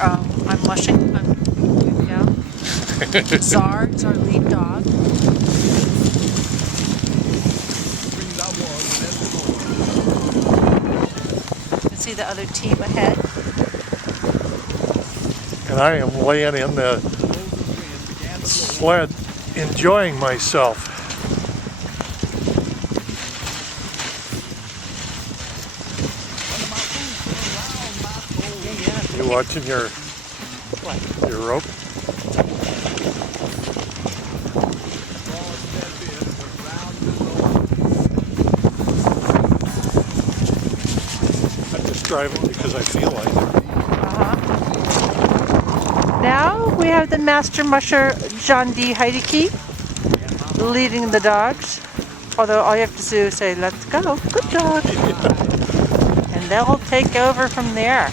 I'm mushing. Yeah. Czar is our lead dog. You can see the other team ahead. And I am laying in the sled, enjoying myself. You watching your rope? I'm just driving because I feel like it. Now we have the master musher, John D. Heideke, leading the dogs. Although all you have to do is say, "Let's go, good dog," and they'll take over from there.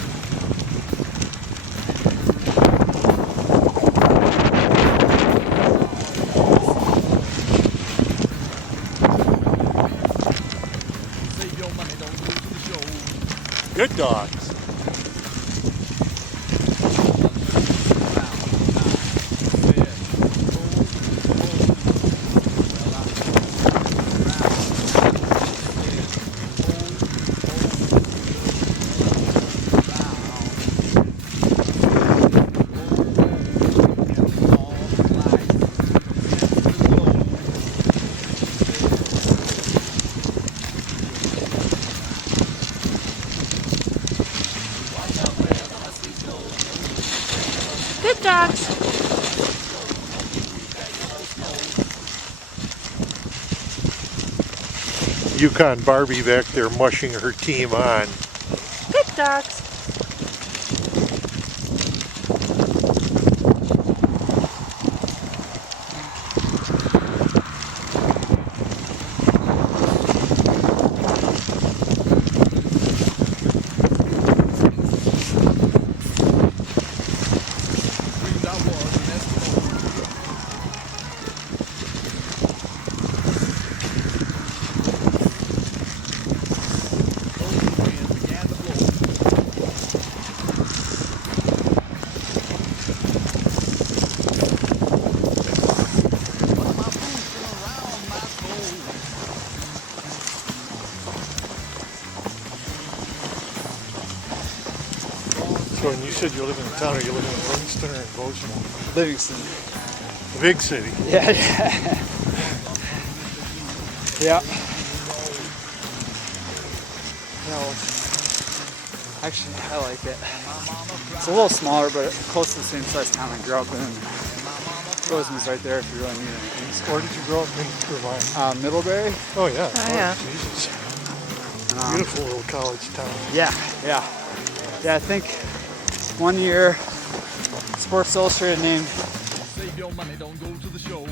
Good dogs. Good dogs. Yukon Barbie back there mushing her team on. Good dogs. So when you said you live in the town, are you living in Livingston or in Bozeman? Livingston. The big city. Yeah. Yeah. No. Actually, I like it. It's a little smaller, but close to the same size town I grew up in. Bozeman's right there if you really need anything. Where did you grow up in Vermont? Middlebury. Oh yeah. Oh, yeah. Jesus. Beautiful little college town. Yeah. I think one year Sports Illustrated named Save your money, don't go to the show.